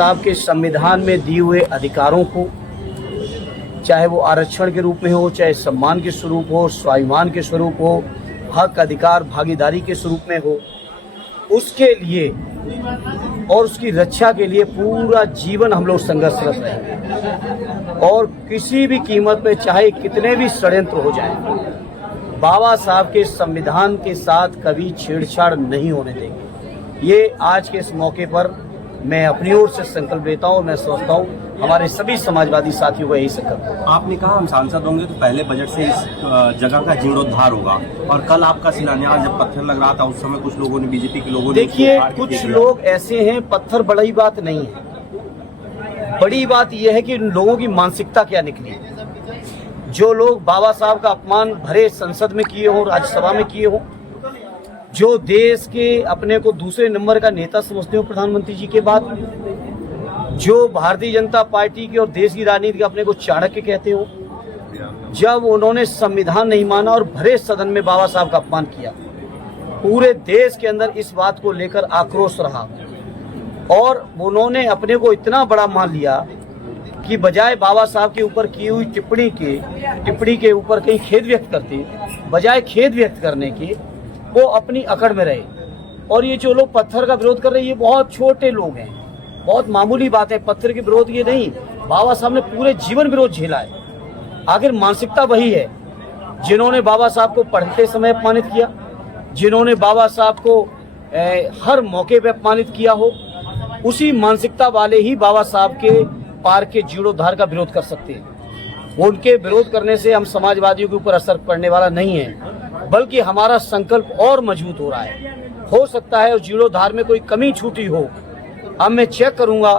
साहब के संविधान में दिए हुए अधिकारों को, चाहे वो आरक्षण के रूप में हो, चाहे सम्मान के स्वरूप हो, स्वाभिमान के स्वरूप हो, हक अधिकार भागीदारी के स्वरूप में हो, उसके लिए और उसकी रक्षा के लिए पूरा जीवन हम लोग संघर्षरत रहे और किसी भी कीमत पे चाहे कितने भी षड्यंत्र हो जाएं, बाबा साहब के संविधान के साथ कभी छेड़छाड़ नहीं होने देंगे। ये आज के इस मौके पर मैं अपनी ओर से संकल्प लेता हूँ। मैं सोचता हूँ हमारे सभी समाजवादी साथियों को यही संकल्प। आपने कहा हम सांसद होंगे तो पहले बजट से इस जगह का जीर्णोद्धार होगा, और कल आपका शिलान्यास जब पत्थर लग रहा था उस समय कुछ लोगों ने, बीजेपी के लोगों ने, देखिए कुछ लोग ऐसे हैं, पत्थर बड़ी बात नहीं है, बड़ी बात यह है कि उन लोगों की मानसिकता क्या निकली। जो लोग बाबा साहब का अपमान भरे संसद में किए हों, राज्यसभा में किए हों, जो देश के अपने को दूसरे नंबर का नेता समझते हो प्रधानमंत्री जी के बाद, जो भारतीय जनता पार्टी की और देश की राजनीति के अपने को चाणक्य कहते हो, जब उन्होंने संविधान नहीं माना और भरे सदन में बाबा साहब का अपमान किया, पूरे देश के अंदर इस बात को लेकर आक्रोश रहा और उन्होंने अपने को इतना बड़ा मान लिया कि बजाय बाबा साहब के ऊपर की हुई टिप्पणी के ऊपर कहीं खेद व्यक्त करते, बजाय खेद व्यक्त करने के वो अपनी अकड़ में रहे। और ये जो लोग पत्थर का विरोध कर रहे हैं, ये बहुत छोटे लोग हैं, बहुत मामूली बात है। पत्थर के विरोध ये नहीं, बाबा साहब ने पूरे जीवन विरोध झेला है। आखिर मानसिकता वही है जिन्होंने बाबा साहब को पढ़ते समय अपमानित किया, जिन्होंने बाबा साहब को हर मौके पे अपमानित किया हो, उसी मानसिकता वाले ही बाबा साहब के पार्क के जीर्णोद्धार का विरोध कर सकते हैं। उनके विरोध करने से हम समाजवादियों के ऊपर असर पड़ने वाला नहीं है, बल्कि हमारा संकल्प और मजबूत हो रहा है। हो सकता है उस जीर्णोद्धार में कोई कमी छूटी हो, अब मैं चेक करूंगा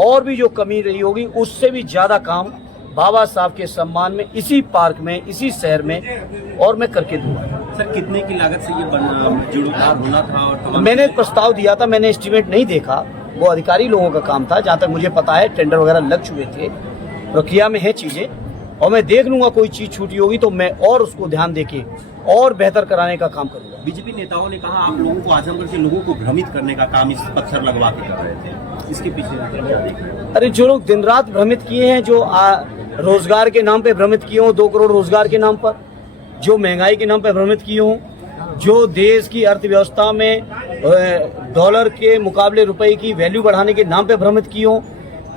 और भी जो कमी रही होगी उससे भी ज्यादा काम बाबा साहब के सम्मान में इसी पार्क में, इसी शहर में और मैं करके दूंगा। सर कितने की लागत से ये जीर्णोद्धार होना था? और मैंने प्रस्ताव दिया था, मैंने एस्टीमेट नहीं देखा, वो अधिकारी लोगों का काम था। जहाँ तक मुझे पता है टेंडर वगैरह लग चुके थे, प्रक्रिया में है चीजें, और मैं देख लूंगा कोई चीज छूटी होगी तो मैं और उसको ध्यान देके और बेहतर कराने का काम करूंगा। बीजेपी नेताओं ने कहा आप लोगों को, आजमगढ़ के लोगों को भ्रमित करने का काम इस पत्थर लगवा के कर रहे थे, इसके पीछे क्या देख रहे हैं? अरे जो लोग दिन रात भ्रमित किए हैं, जो रोजगार के नाम पे भ्रमित किए हों, 2 करोड़ रोजगार के नाम पर, जो महंगाई के नाम पे भ्रमित किए हों, जो देश की अर्थव्यवस्था में डॉलर के मुकाबले रुपए की वैल्यू बढ़ाने के नाम पे भ्रमित किए हों,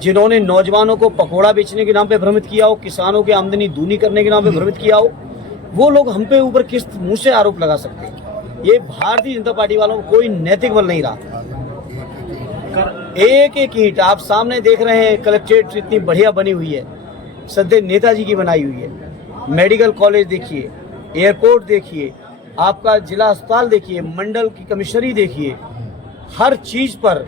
जिन्होंने नौजवानों को पकौड़ा बेचने के नाम पे भ्रमित किया हो, किसानों की आमदनी दूनी करने के नाम पे भ्रमित किया हो, वो लोग हम पे ऊपर किस मुंह से आरोप लगा सकते हैं? ये भारतीय जनता पार्टी वालों को कोई नैतिक बल नहीं रहा। एक एक ईंट आप सामने देख रहे हैं, कलेक्ट्रेट इतनी बढ़िया बनी हुई है, सदैव नेताजी की बनाई हुई है। मेडिकल कॉलेज देखिए, एयरपोर्ट देखिए, आपका जिला अस्पताल देखिए, मंडल की कमिश्नरी देखिए, हर चीज पर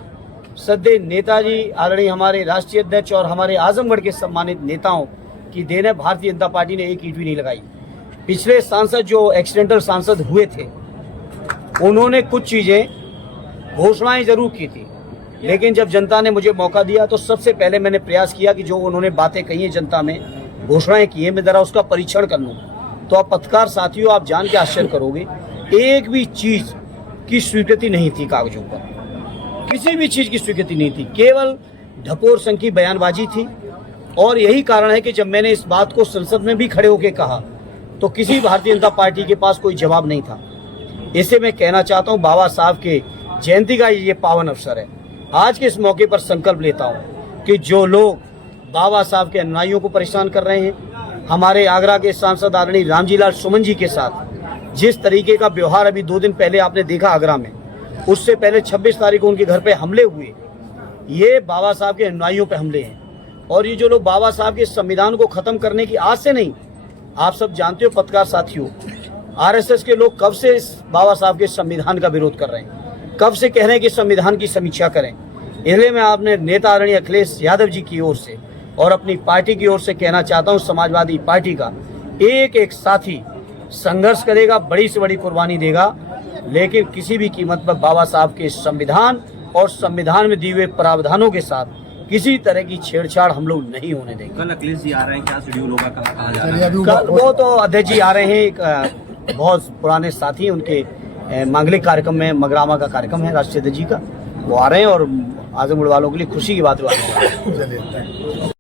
सदैव नेताजी आदरणीय हमारे राष्ट्रीय अध्यक्ष और हमारे आजमगढ़ के सम्मानित नेताओं की देन है। भारतीय जनता पार्टी ने एक ईंट भी नहीं लगाई। पिछले सांसद जो एक्सीडेंटल सांसद हुए थे, उन्होंने कुछ चीजें घोषणाएं जरूर की थी, लेकिन जब जनता ने मुझे मौका दिया तो सबसे पहले मैंने प्रयास किया कि जो उन्होंने बातें कही हैं जनता में, घोषणाएं की हैं, मैं जरा उसका परीक्षण कर लूं। तो आप पत्रकार साथियों, आप जान के आश्चर्य करोगे, एक भी चीज की स्वीकृति नहीं थी कागजों पर, किसी भी चीज की स्वीकृति नहीं थी, केवल ढपोर संघ की बयानबाजी थी। और यही कारण है कि जब मैंने इस बात को संसद में भी खड़े होकर कहा तो किसी भारतीय जनता पार्टी के पास कोई जवाब नहीं था। इसे मैं कहना चाहता हूं, बाबा साहब के जयंती का ये पावन अवसर है। आज के इस मौके पर संकल्प लेता हूं कि जो लोग बाबा साहब के अनुयायियों को परेशान कर रहे हैं, हमारे आगरा के सांसद आदरणीय रामजी लाल सुमन जी के साथ जिस तरीके का व्यवहार अभी 2 दिन पहले आपने देखा आगरा में, उससे पहले 26 तारीख को उनके घर पे हमले हुए, ये बाबा साहब के अनुयायियों पे हमले हैं। और ये जो लोग बाबा साहब के संविधान को खत्म करने की आस से नहीं, आप सब जानते हो पत्रकार साथियों, आरएसएस के लोग कब से इस बाबा साहब के संविधान का विरोध कर रहे हैं, कब से कह रहे हैं कि संविधान की समीक्षा करें। इसलिए मैं आपने नेता आदरणीय अखिलेश यादव जी की ओर से और अपनी पार्टी की ओर से कहना चाहता हूं, समाजवादी पार्टी का एक एक साथी संघर्ष करेगा, बड़ी से बड़ी कुर्बानी देगा, लेकिन किसी भी कीमत पर बाबा साहब के संविधान और संविधान में दिए हुए प्रावधानों के साथ किसी तरह की छेड़छाड़ हम लोग नहीं होने देंगे। कल अखिलेश जी आ रहे हैं, क्या शेड्यूल होगा, कहा जा रहा है? कल वो तो अध्यक्ष जी आ रहे हैं, एक बहुत पुराने साथी, उनके मांगलिक कार्यक्रम में मगरामा का कार्यक्रम है राष्ट्रीय अध्यक्ष जी का, वो आ रहे हैं और आजमगढ़ वालों के लिए खुशी की बात हुआ। चलिए, thank you।